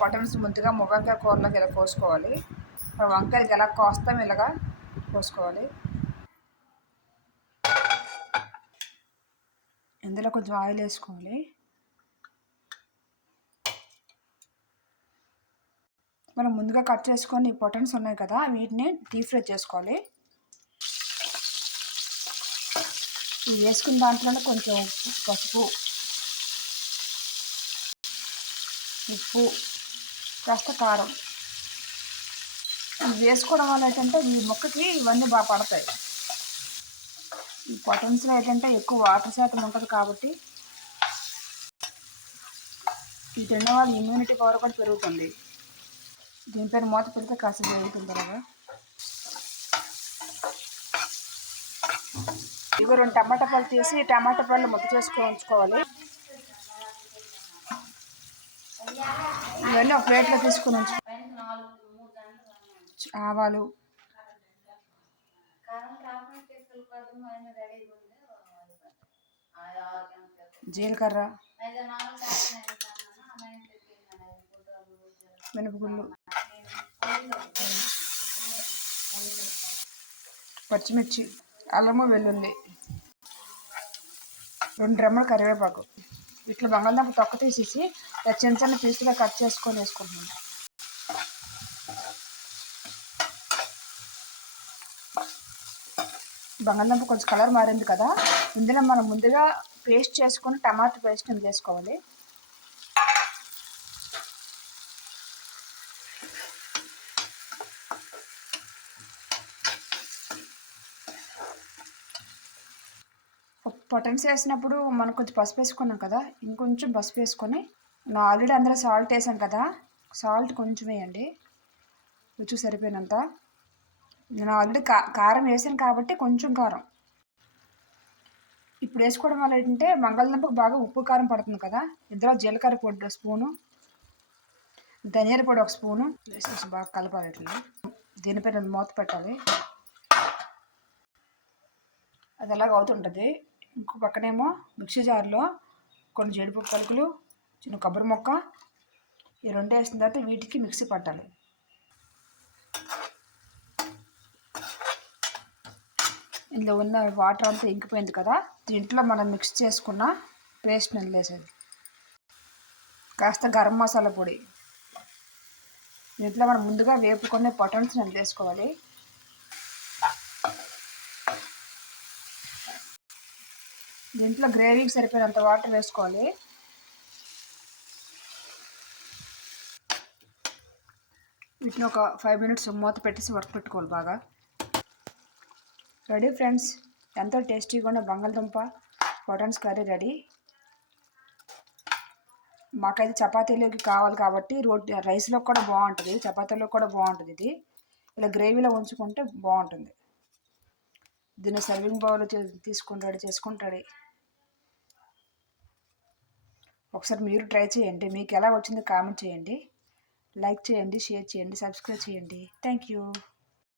పొటన్స్ ముందుగా ముగ్గంకాయ కూరలోకి ఇలా కోసుకోవాలి. వంకాయలకి ఎలా కోస్తాం ఇలాగా కోసుకోవాలి. ఇందులో కొంచెం ఆయిల్ వేసుకోవాలి. మనం ముందుగా కట్ చేసుకొని పొటన్స్ ఉన్నాయి కదా, వీటిని డీప్ ఫ్రై చేసుకోవాలి. ఇవి వేసుకున్న దాంట్లోనే కొంచెం పసుపు, ఉప్పు, కాస్త కారం ఇవి వేసుకోవడం వల్ల ఏంటంటే ఈ ముక్కకి ఇవన్నీ బాగా పడతాయి. ఈ పొటన్స్లో ఏంటంటే ఎక్కువ వాటర్ శాతం ఉంటుంది కాబట్టి ఈ తిన్న వాళ్ళ ఇమ్యూనిటీ పవర్ కూడా పెరుగుతుంది. దీనిపైన మూత పెడితే కాస్త పెరుగుతుంది. అలాగా ఇవి 2 టమాటా పళ్ళు తీసి టమాటా పళ్ళు ముద్ద చేసుకొని ఉంచుకోవాలి. ఇవన్నీ ఒక ప్లేట్లో తీసుకుని ఉంచుకోవాలి. ఆవాలు, జీలకర్ర, మినపగుళ్ళు, పచ్చిమిర్చి, అల్లము, వెల్లుల్లి, 2 రెమ్మల కరివేపాకు. ఇట్లా బంగాళదుంప తొక్క తీసేసి చిన్న చిన్న పీసుగా కట్ చేసుకొని వేసుకుంటున్నాను. బంగాళదుంప కొంచెం కలర్ మారింది కదా, ఇందులో మనం ముందుగా పేస్ట్ చేసుకొని టమాటా పేస్ట్ వేసుకోవాలి. పొటన్స్ వేసినప్పుడు మనం కొంచెం పసుపు వేసుకున్నాం కదా, ఇంకొంచెం పసుపు వేసుకొని నేను ఆల్రెడీ అందులో సాల్ట్ వేసాం కదా, సాల్ట్ కొంచెం వేయండి, రుచి సరిపోయినంత. నేను ఆల్రెడీ కారం వేసాను కాబట్టి కొంచెం కారం ఇప్పుడు వేసుకోవడం వల్ల ఏంటంటే బంగాళదుంపకు బాగా ఉప్పు కారం పడుతుంది కదా. ఇందులో జీలకర్ర పొడి 1 స్పూను, ధనియాల పొడి 1 స్పూను వేసేసి బాగా కలపాలి. ఇట్లా దీనిపైన మూత పెట్టాలి. అది ఎలాగ అవుతుంటుంది. ఇంకో పక్కనేమో మిక్సీ జార్లో కొన్ని జీడిపప్పు పలుకులు, చిన్న కొబ్బరి ముక్క, ఈ 2 వేసిన తర్వాత వీటికి మిక్సీ పట్టాలి. ఇందులో ఉన్న వాటర్ అంతా ఇంకిపోయింది కదా, దీంట్లో మనం మిక్స్ చేసుకున్న పేస్ట్ వేసేది. కాస్త గరం మసాలా పొడి, దీంట్లో మనం ముందుగా వేపుకునే పొటన్స్ వేసుకోవాలి. దీంట్లో గ్రేవీకి సరిపోయినంత వాటర్ వేసుకోవాలి. వీటిని ఒక 5 మినిట్స్ మూత పెట్టేసి వర్క్ పెట్టుకోవాలి బాగా. రెడీ ఫ్రెండ్స్, ఎంతో టేస్టీగా ఉన్న బంగాళదుంప పొటన్స్ కర్రీ రెడీ. మాకైతే చపాతీలోకి కావాలి కాబట్టి రైస్లో కూడా బాగుంటుంది, చపాతీలో కూడా బాగుంటుంది. ఇది ఇలా గ్రేవీలో ఉంచుకుంటే బాగుంటుంది. దీన్ని సర్వింగ్ బౌల్ తీసుకుని రెడీ చేసుకుంటాడు. ఒకసారి మీరు ట్రై చేయండి. మీకు ఎలా వచ్చిందో కామెంట్ చేయండి, లైక్ చేయండి, షేర్ చేయండి, సబ్స్క్రైబ్ చేయండి. Thank you.